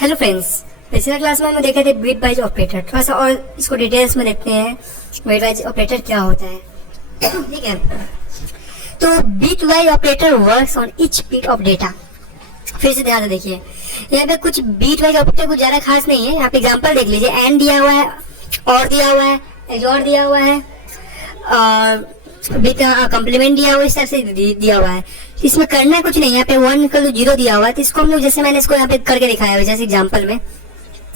Hello friends, पिछले class में हम देखे थे बिट वाइज ऑपरेटर। थोड़ा सा और इसको डिटेल्स में देखते हैं बिट वाइज ऑपरेटर क्या होता है। ठीक है, तो bit wise operator works on each bit of data. फिर से ध्यान से देखिए, यहाँ पे कुछ बिट वाइज ऑपरेटर कुछ ज्यादा खास नहीं है। यहाँ पे एग्जांपल देख लीजिए, एंड दिया हुआ है, और दिया हुआ है, एजोर दिया हुआ है, बिट कॉम्प्लीमेंट दिया हुआ है, इस तरह से दिया हुआ है। इसमें करना कुछ नहीं है। यहाँ पे 1 0 दिया हुआ है, तो इसको हम लोग जैसे मैंने इसको यहाँ पे करके दिखाया है, जैसे एग्जांपल में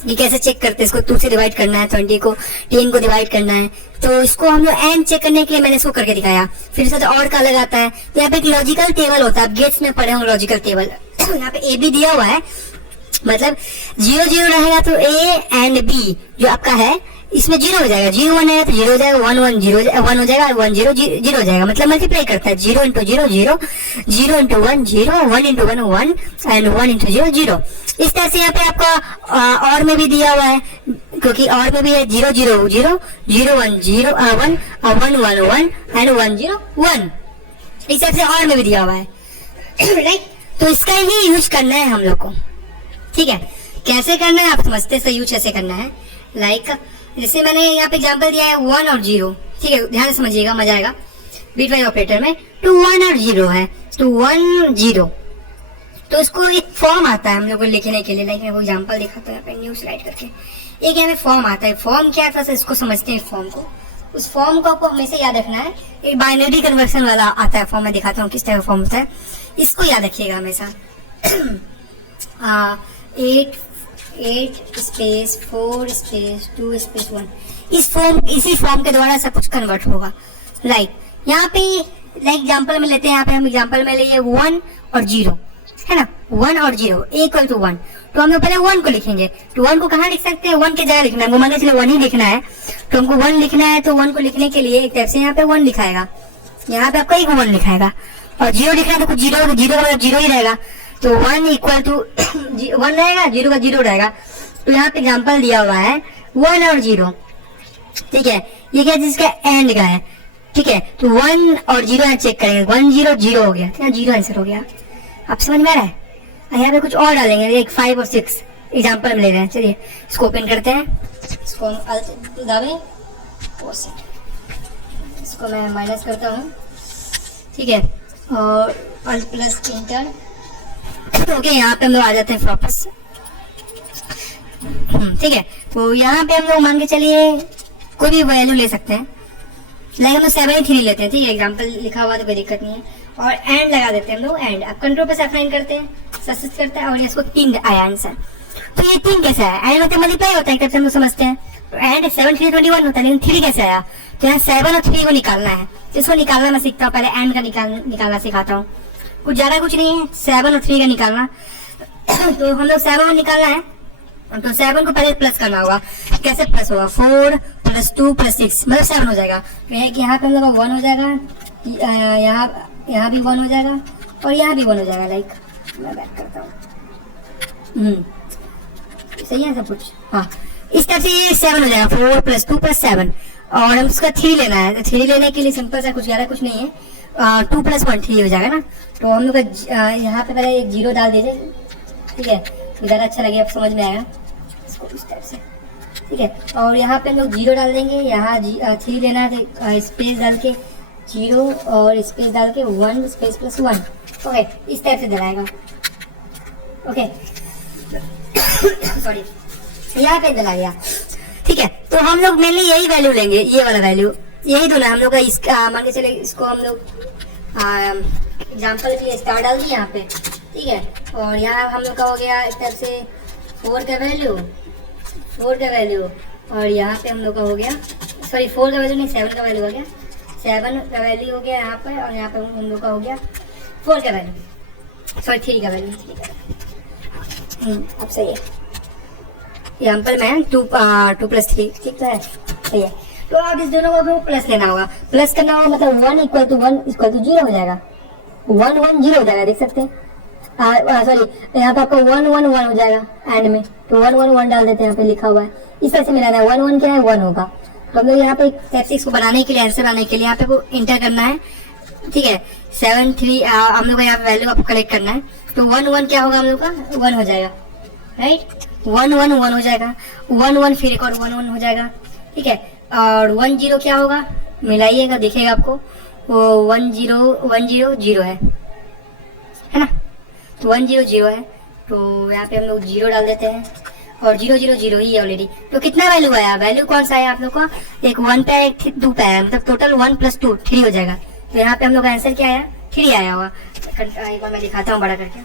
ये कैसे चेक करते हैं। इसको 2 से डिवाइड करना है, 20 को 10 को डिवाइड करना है, तो इसको हम लोग एंड चेक करने के लिए मैंने इसको करके दिखाया। फिर इसके और का अलग आता है, तो यहाँ पे एक लॉजिकल टेबल होता है। आप गेट्स में पढ़े होंगे लॉजिकल टेबल। यहाँ पे ए बी दिया हुआ है, मतलब 0 0 रहेगा तो ए एंड बी जो आपका है इसमें 0 हो जाएगा, 0 1 है तो 0 हो जाएगा, 1 1 0 1 हो जाएगा, 1 0 0 हो जाएगा। मतलब मल्टीप्लाई करता है 0 × 0 0, 0 × 1 0, 1 × 1 1 एंड 1 × 0 0। इस तरह से यहाँ पे आपका और में भी दिया हुआ है, क्योंकि और में भी है 0 0 0, 0 1 0 1 1 1 1 एंड 1 0 1। इस तरह से और में भी दिया हुआ है। राइट, तो इसका ही यूज करना है हम लोग को। ठीक है, कैसे करना है आप समझते हैं। यूज कैसे करना है, लाइक जैसे मैंने यहाँ पे एग्जांपल दिया है 1 और 0। ठीक है, ध्यान से समझिएगा, मजा आएगा। बिट वाइज ऑपरेटर में तो 1 और 0 है, तो 1 0, तो इसको एक फॉर्म आता है हम लोग को लिखने के लिए। लाइक मैं वो एग्जांपल दिखाता हूँ यहाँ पे न्यू स्लाइड करके। एक यहाँ पे फॉर्म आता है। फॉर्म क्या था, इसको समझते हैं। फॉर्म को, उस फॉर्म को आपको हमेशा याद रखना है। एक बाइनरी कन्वर्सन वाला आता है फॉर्म, मैं दिखाता हूँ किस तरह का फॉर्म होता है। इसको याद रखिएगा हमेशा। 8 स्पेस 4 स्पेस 2 स्पेस 1। इसी फॉर्म के द्वारा सब कुछ कन्वर्ट होगा। लाइक यहाँ पे एग्जांपल में लेते हैं। यहाँ पे हम एग्जांपल में लिए 1 और 0 है ना, 1 और 0 इक्वल टू 1। तो हम लोग पहले 1 को लिखेंगे। तो 1 को कहाँ लिख सकते हैं, 1 के जगह लिखना है। वो मान के चलिए 1 ही लिखना है, तो हमको 1 लिखना है। तो 1 को लिखने के लिए एक तरफ से यहाँ पे 1 लिखाएगा, यहाँ पे आपका एक 1 लिखाएगा। और 0 लिखना है तो कुछ 0 मतलब 0 ही रहेगा। तो 1 इक्वल टू 1 रहेगा, 0 का 0 रहेगा। तो यहाँ पे एग्जांपल दिया हुआ है 1 और 0। ठीक है, ये क्या जिसका एंड का है। ठीक है, तो 1 और 0 चेक करेंगे। 1 0 0 हो गया, 0 आंसर हो गया। आप समझ में आ रहा है। यहाँ पे कुछ और डालेंगे, एक 5 और 6 एग्जांपल में ले रहे हैं। चलिए इसको ओपन करते हैं। इसको हम दाबे, इसको मैं माइनस करता हूँ। ठीक है, और अल्ट प्लस इंटर। ओके, यहाँ पे हम लोग आ जाते हैं वापस। ठीक है, तो यहाँ पे हम लोग मान के चलिए कोई भी वैल्यू ले सकते हैं। लाइक हम लोग 73 लेते हैं। ठीक है, एग्जांपल लिखा हुआ तो कोई दिक्कत नहीं है। और एंड लगा देते हैं हम लोग। एंड अब कंट्रोल पे असाइन करते हैं, सक्सेस करते हैं, और इसको 3 आया आंसर। तो ये 3 कैसे आया, एंड मतलब मल्टीप्लाई होता है, कैसे हम लोग समझते हैं। तो एंड 7 3 21 होता है, लेकिन 3 कैसे आया। तो यहाँ 7 और 3 को निकालना है। इसको निकालना मैं सीखता हूँ, पहले एंड का निकालना सिखाता हूँ। कुछ ज्यादा कुछ नहीं है, 7 और 3 का निकालना। तो हम लोग 7 में निकालना है, तो 7 को पहले प्लस करना होगा। कैसे प्लस होगा, 4 + 2 + 6 मतलब 7 हो जाएगा। तो यहाँ पे हम लोग 1 हो जाएगा, यहाँ भी 1 हो जाएगा, और यहाँ भी 1 हो जाएगा। लाइक मैं बैक करता हूँ। सही है सब कुछ। हाँ, इस तरह से ये 7 हो जाएगा, 4 + 2 + 7। और हम उसका 3 लेना है। तो 3 लेने के लिए सिंपल सा कुछ ज्यादा कुछ नहीं है, 2 + 1 3 हो जाएगा ना। तो हम लोग यहाँ पे पहले एक 0 डाल दीजिए। ठीक है, ज़्यादा अच्छा लगे, आप समझ में आएगा इसको इस टाइप से। ठीक है, और यहाँ पे हम लोग 0 डाल देंगे। यहाँ 3 लेना है तो स्पेस डाल के 0 और स्पेस डाल के 1 स्पेस + 1। ओके, इस टाइप से डलाएगा। ओके, सॉरी, यहाँ पे डला गया। ठीक है, तो हम लोग मेनली यही वैल्यू लेंगे, ये वाला वैल्यू, यही दोनों हम लोग का। इसका मान के चले, इसको हम लोग एग्जाम्पल के लिए स्टार डाल दिए यहाँ पे। ठीक है, और यहाँ हम लोग का हो गया इस तरफ से 4 का वैल्यू, और यहाँ पे हम लोग का हो गया, सॉरी 4 का वैल्यू नहीं, 7 का वैल्यू हो गया। 7 का वैल्यू हो गया यहाँ पे, और यहाँ पे हम लोग का हो गया 4 का वैल्यू, सॉरी 3 का वैल्यू। अब सही है, एग्जाम्पल में 2 + 3। ठीक तो है, सही है। तो आप इस दोनों को प्लस लेना होगा, प्लस करना होगा, मतलब 1 = 1 = 0 हो जाएगा। 1 1 0 हो जाएगा, देख सकते हैं। सॉरी, यहाँ पे आपको 1 1 1 हो जाएगा एंड में। तो 1 1 1 डाल देते हैं, यहाँ पे लिखा हुआ है। इस तरह से मिलाना है। 1 1 क्या है, 1 होगा। तो हम लोग यहाँ पे स्टेप 6 को बनाने के लिए, आंसर बनाने के लिए यहाँ पे को इंटर करना है। ठीक है, 7 3 हम लोग को यहाँ पे वैल्यू आपको कलेक्ट करना है। तो 1 1 क्या होगा, हम लोग का 1 हो जाएगा। राइट, 1 1 1 हो जाएगा, 1 1 फिर एक और 1 1 हो जाएगा, ठीक है। और 1 0 क्या होगा, मिलाइएगा दिखेगा आपको, वो 1 0 1 0 0 है ना, तो 1 0 0 है, तो यहाँ पे हम लोग 0 डाल देते हैं और 0 0 0 ही है ऑलरेडी। तो कितना वैल्यू आया, वैल्यू कौन सा है आप लोग का, एक 1 पे है, एक 2 पे है, मतलब टोटल 1 + 2 3 हो जाएगा। तो यहाँ पे हम लोग का आंसर क्या आया, 3 आया हुआ। एक बार मैं दिखाता हूँ बड़ा करके,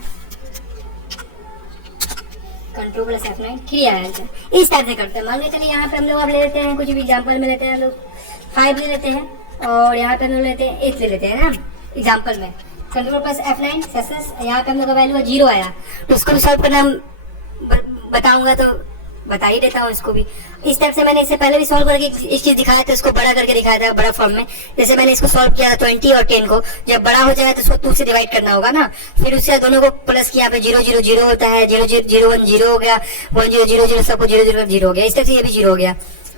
Ctrl + F9 3 आया आंसर। इस टाइप से करते हैं। मान लीजिए चलिए यहाँ पे हम लोग अब ले लेते हैं, कुछ भी एग्जाम्पल में लेते हैं हम लोग 5 ले लेते हैं और यहाँ पे हम लोग लेते हैं 8 ले लेते हैं ना एग्जाम्पल में। Ctrl + F9 सक्सेस, यहाँ पे हम लोग का वैल्यू 0 आया, तो उसको भी सॉल्व करना बताऊंगा तो बता ही देता हूँ इसको भी। इस टाइप से मैंने इससे पहले भी सॉल्व करके एक चीज दिखाया था, इसको बड़ा करके दिखाया था बड़ा फॉर्म में। जैसे मैंने इसको सॉल्व किया था 20 और 10 को, जब बड़ा हो जाएगा तो उसको 2 से डिवाइड करना होगा ना, फिर उससे दोनों को प्लस किया, पे 0 0 0 होता है, 0 0 0 1 0 हो गया, 1 0 0 0 सबको 0 0 0 हो गया। इस तरह से ये भी 0 हो गया।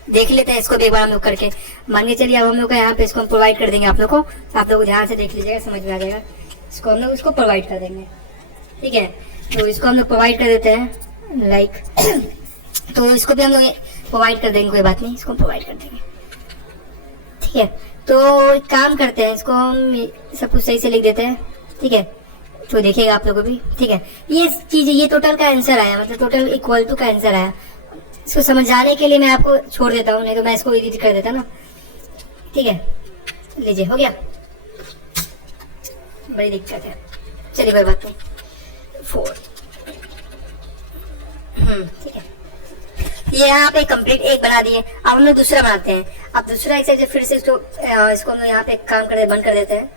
देख लेते हैं इसको भी एक बार हम लोग करके। मान के चलिए अब हम लोग यहाँ पे इसको प्रोवाइड कर देंगे आप लोग को, आप लोग ध्यान से देख लीजिएगा, समझ में आ जाएगा। इसको हम लोग इसको प्रोवाइड कर देंगे, ठीक है। तो इसको हम लोग प्रोवाइड कर देते हैं लाइक तो इसको भी हम लोग प्रोवाइड कर देंगे, कोई बात नहीं, इसको प्रोवाइड कर देंगे, ठीक है। तो एक काम करते हैं, इसको हम सब कुछ सही से लिख देते हैं, ठीक है। तो देखिएगा आप लोगों को भी, ठीक है। ये चीज, ये टोटल का आंसर आया, मतलब टोटल इक्वल टू का आंसर आया। इसको समझाने के लिए मैं आपको छोड़ देता हूँ, नहीं तो मैं इसको एडिट कर देता ना, ठीक है। लीजिए, हो गया, बड़ी दिक्कत है, चलिए कोई बात नहीं। 4 ठीक है। ये यहाँ पे कंप्लीट एक बना दिए। अब हम लोग दूसरा बनाते हैं। अब दूसरा एक्सरसाइज फिर से इसको हम लोग यहाँ पे काम कर बंद कर देते हैं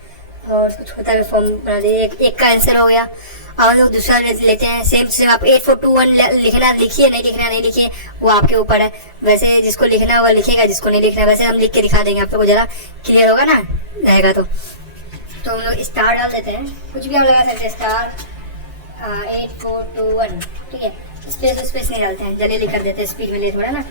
और इसको छोटा फॉर्म बना दिए। एक का आंसर हो गया। अब हम लोग दूसरा लेते हैं, सेम आप 8 4 2 1 लिखना लिखिए, नहीं लिखना नहीं लिखिए, वो आपके ऊपर है। वैसे जिसको लिखना होगा लिखेगा, जिसको नहीं लिखना वैसे हम लिख के दिखा देंगे, आप लोग को जरा क्लियर होगा ना रहेगा। तो हम लोग स्टार डाल देते हैं, कुछ भी आप लगा सकते हैं, स्टार 8 4 2 1, ठीक है। स्पेस नहीं डालते हैं, जल्दी कर देते हैं, स्पीड में ले थोड़ा ना,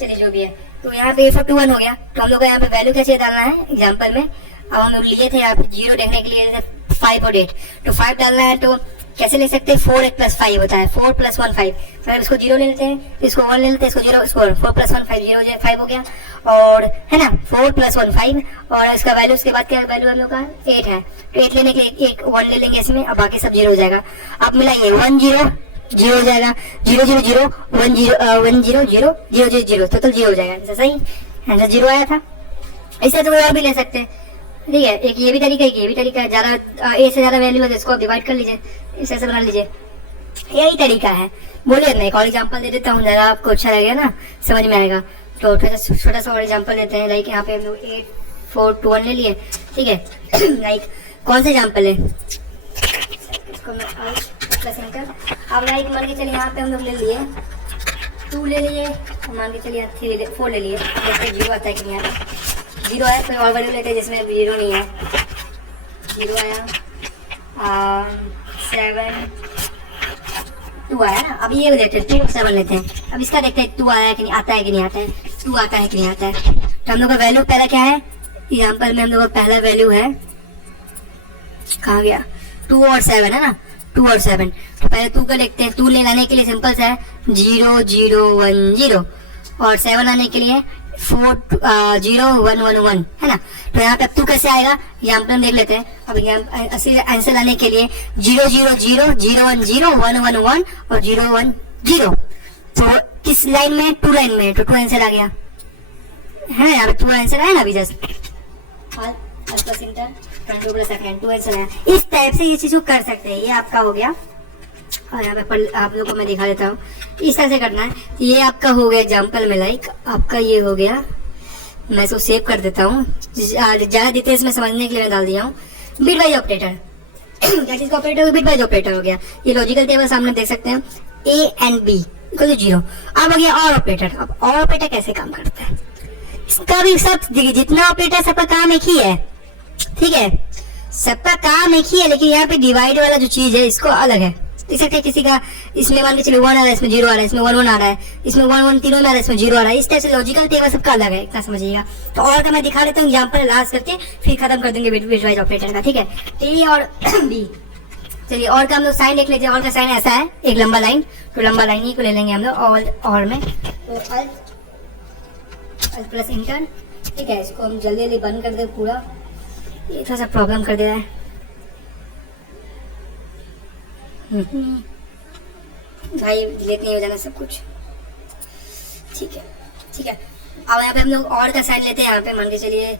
चलिए जो भी है। तो यहाँ पे 8 4 2 1 हो गया। तो हम लोग को यहाँ पे वैल्यू कैसे डालना है एग्जाम्पल में। अब हम लोग लिए थे यहाँ पे 0 देखने के लिए 5 और 8, तो 5 डालना है तो कैसे ले सकते हैं, 4 8 + 5 होता है, 4 + 1 5। मतलब इसको 0 ले लेते हैं, इसको 1 ले लेते हैं, इसको 0, इसको 4 + 1 5 0 5 हो गया, और है ना 4 + 1 5, और इसका वैल्यू उसके बाद क्या वैल्यू हम लोग का 8 है। तो 8 लेने के लिए एक 1 ले लेंगे इसमें, और बाकी सब 0 हो जाएगा। अब मिलाइए 1 0 0 हो जाएगा, 0 0 0 1 0 1 0 0 0 0 0, टोटल 0 हो जाएगा। ऐसा सही आंसर 0 आया था। ऐसे तो और भी ले सकते हैं, ठीक है। एक ये भी तरीका है, ये भी तरीका है। ज्यादा ए से ज्यादा वैल्यू है तो इसको डिवाइड कर लीजिए, इस तरह से बना लीजिए, यही तरीका है। बोलिए, मैं एक और एग्जाम्पल दे देता हूँ, जरा आपको अच्छा लगेगा ना, समझ में आएगा। तो छोटा सा और एग्जाम्पल देते हैं। लाइक यहाँ पे हम लोग 8 4 2 1 ले लिए, ठीक है। लाइक कौन सा एग्जाम्पल है, इसको अब लाइक मान के चलिए यहाँ पे हम लोग ले लिए 2 ले लिए, मान के चलिए 3 4 ले लिए, जैसे 0 आता है कि नहीं आता, 0 है, कोई और वैल्यू लेते हैं जिसमें 0 नहीं है, 0 आया, 7 2 आया ना। अब ये देखते हैं 2 7 लेते हैं। अब इसका देखते हैं 2 आया कि नहीं आता है, कि नहीं आता है, 2 आता है कि नहीं आता है। तो हम लोग का वैल्यू पहला क्या है एग्जाम्पल में, हम लोग का पहला वैल्यू है, कहाँ गया, 2 और 7 है ना, 2 और 7। तो पहले 2 का देखते हैं। 2 ले लाने के लिए सिंपल सा है 0 0 1 0, और 7 आने के लिए 4 0 1 1 1, है ना। तो यहाँ पे अब 2 कैसे आएगा एग्जाम्पल हम देख लेते हैं। अब असली आंसर लाने के लिए 0 0 0 0 1 0 1 1 1 और 0 1 0। तो किस लाइन में, 2 लाइन में, तो 2 आंसर आ गया है, यहाँ पे 2 आंसर आया ना अभी जस्ट, टू आंसर आया। इस टाइप से ये चीज को कर सकते हैं। ये आपका हो गया, और यहाँ पे आप लोग को मैं दिखा देता हूँ, इस तरह से करना है। ये आपका हो गया एग्जाम्पल में, लाइक आपका ये हो गया। मैं इसको सेव कर देता हूँ, ज्यादा डिटेल्स में समझने के लिए मैं डाल दिया हूँ। बिट वाइज ऑपरेटर, क्या चीज का ऑपरेटर, बिट वाइज ऑपरेटर हो गया। ये लॉजिकल टेबल सामने देख सकते हैं, A and B = 0। अब हो गया और ऑपरेटर। अब और ऑपरेटर कैसे काम करता है, इसका भी सब जितना ऑपरेटर सबका काम एक ही है, ठीक है, सबका काम एक ही है, लेकिन यहाँ पे डिवाइड वाला जो चीज है इसको अलग है। देख सकते हैं किसी का इसमें मान के चलो 1 आ रहा है, इसमें 0 आ रहा है, इसमें 1 1 आ रहा है, इसमें 1 1 तीनों में आ रहा है, इसमें 0 आ रहा है। इस तरह से लॉजिकल टेबल सबका अलग है, इतना समझिएगा। तो और का मैं दिखा देता हूँ एग्जाम्पल लास्ट करके, फिर खत्म कर देंगे बिट वाइज ऑपरेटर का, ठीक है। A और B, चलिए और का हम लोग साइन देख लीजिए। और का साइन ऐसा है, एक लंबा लाइन, तो लंबा लाइन ही को ले लेंगे हम लोग और में, तो अल्ट प्लस इंटर। ठीक है, इसको हम जल्दी जल्दी बंद कर दे पूरा, ये थोड़ा सा प्रॉब्लम कर दिया है। भाई डिलीट नहीं हो जाना सब कुछ। ठीक है ठीक है, अब यहाँ पे हम लोग और का साइन लेते हैं। यहाँ पे मान के चलिए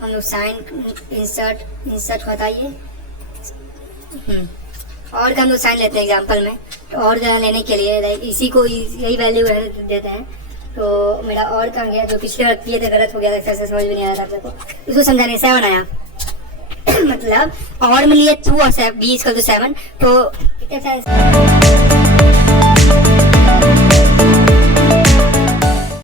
हम लोग साइन इंसर्ट हटाइए, और का हम लोग साइन लेते हैं एग्जाम्पल में। तो और का लेने के लिए लाइक इसी को यही वैल्यू देते हैं। तो मेरा और का गया, जो पिछले बार किए थे गलत हो गया था, समझ में नहीं आ रहा था को, इसको समझाने 7 आया मतलब और में लिए 2 और 7 B = 7, तो कितने